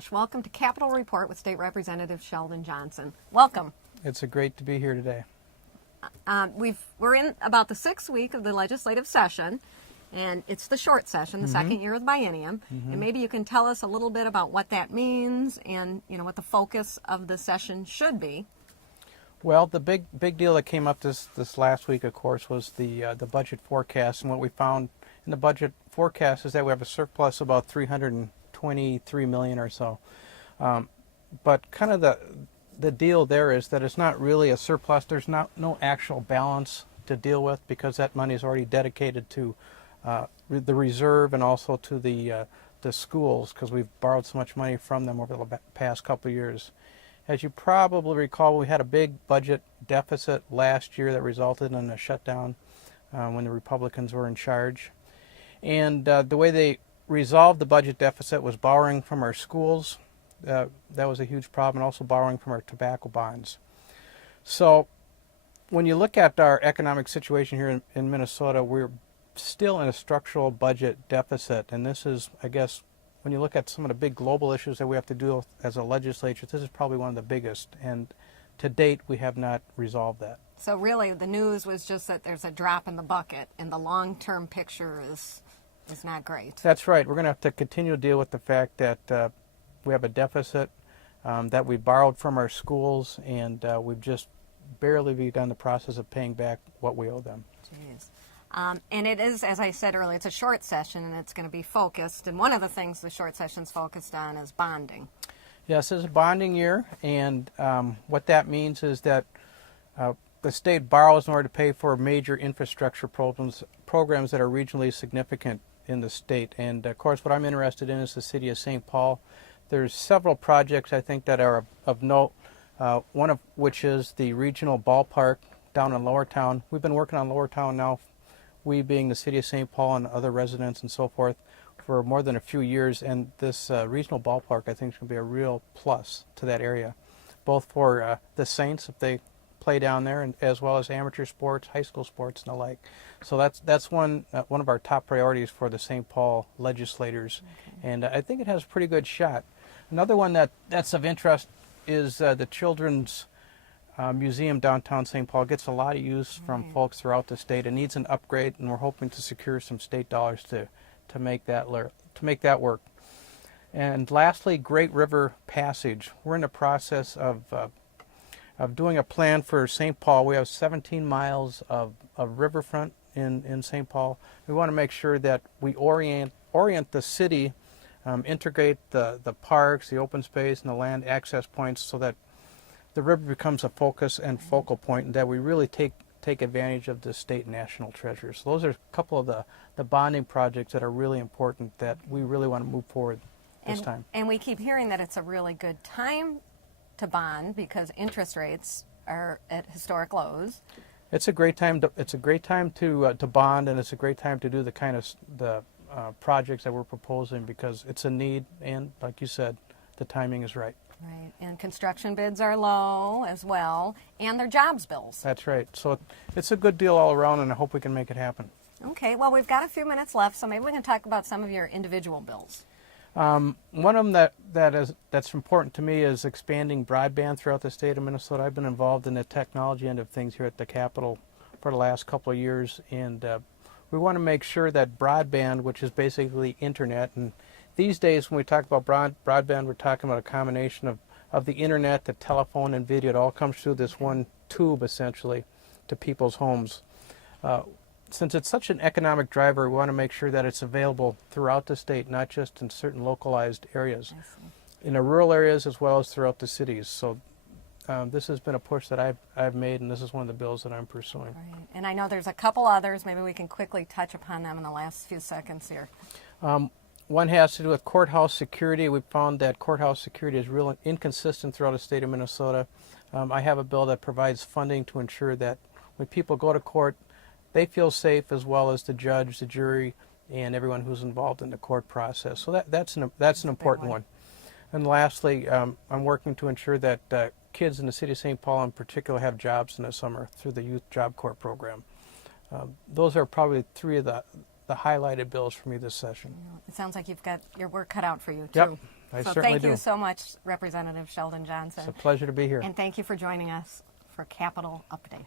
much. Welcome to Capitol Report with State Representative Sheldon Johnson. Welcome. It's great to be here today. We're in about the 6th week of the legislative session, and it's the short session, the second year of the biennium. And maybe you can tell us a little bit about what that means and what the focus of the session should be. Well, the big deal that came up this last week, of course, was the budget forecast. And what we found in the budget forecast is that we have a surplus of about $323 million or so. But kind of the deal there is that it's not really a surplus. There's no actual balance to deal with because that money is already dedicated to the reserve and also to the schools because we've borrowed so much money from them over the past couple of years. As you probably recall, we had a big budget deficit last year that resulted in a shutdown when the Republicans were in charge. And the way they resolved the budget deficit was borrowing from our schools. That was a huge problem, and also borrowing from our tobacco bonds. So when you look at our economic situation here in Minnesota, we're still in a structural budget deficit. And this is, I guess, when you look at some of the big global issues that we have to deal with as a legislature, this is probably one of the biggest. And to date, we have not resolved that. So really, the news was just that there's a drop in the bucket, and the long-term picture is not great. That's right. We're going to have to continue to deal with the fact that we have a deficit that we borrowed from our schools, and we've just barely begun the process of paying back what we owe them. Jeez. And it is, as I said earlier, it's a short session, and it's going to be focused. And one of the things the short session's focused on is bonding. Yes, it's a bonding year, and what that means is that the state borrows in order to pay for major infrastructure programs that are regionally significant in the state. And of course, what I'm interested in is the city of St. Paul. There's several projects I think that are of note, one of which is the regional ballpark down in Lower Town. We've been working on Lower Town now, we being the city of St. Paul and other residents and so forth, for more than a few years. And this regional ballpark I think is going to be a real plus to that area, both for the Saints if they play down there, and as well as amateur sports, high school sports, and the like. So that's one of our top priorities for the St. Paul legislators, and I think it has a pretty good shot. Another one that's of interest is the Children's Museum downtown St. Paul. Gets a lot of use from folks throughout the state. It needs an upgrade, and we're hoping to secure some state dollars to make that work. And lastly, Great River Passage. We're in the process of doing a plan for St. Paul. We have 17 miles of riverfront in St. Paul. We want to make sure that we orient the city, integrate the parks, the open space, and the land access points so that the river becomes a focus and focal point, and that we really take advantage of the state and national treasures. So those are a couple of the bonding projects that are really important that we really want to move forward this time. And we keep hearing that it's a really good time to bond because interest rates are at historic lows. It's a great time to bond, and it's a great time to do the kind of projects that we're proposing because it's a need, and like you said, the timing is right. Right, and construction bids are low as well, and they're jobs bills. That's right. So it's a good deal all around, and I hope we can make it happen. Okay, well, we've got a few minutes left, so maybe we can talk about some of your individual bills. One of them that's important to me is expanding broadband throughout the state of Minnesota. I've been involved in the technology end of things here at the Capitol for the last couple of years, and we want to make sure that broadband, which is basically internet, and these days when we talk about broadband, we're talking about a combination of the internet, the telephone, and video. It all comes through this one tube, essentially, to people's homes. Since it's such an economic driver, we want to make sure that it's available throughout the state, not just in certain localized areas, in the rural areas as well as throughout the cities. So this has been a push that I've made, and this is one of the bills that I'm pursuing. Right. And I know there's a couple others. Maybe we can quickly touch upon them in the last few seconds here. One has to do with courthouse security. We found that courthouse security is really inconsistent throughout the state of Minnesota. I have a bill that provides funding to ensure that when people go to court, they feel safe, as well as the judge, the jury, and everyone who's involved in the court process. So that's an important one. And lastly, I'm working to ensure that kids in the city of St. Paul in particular have jobs in the summer through the Youth Job Corps program. Those are probably three of the the highlighted bills for me this session. It sounds like you've got your work cut out for you, too. Yep, I so certainly thank you do. so much, Representative Sheldon Johnson. It's a pleasure to be here. And thank you for joining us for Capital Update.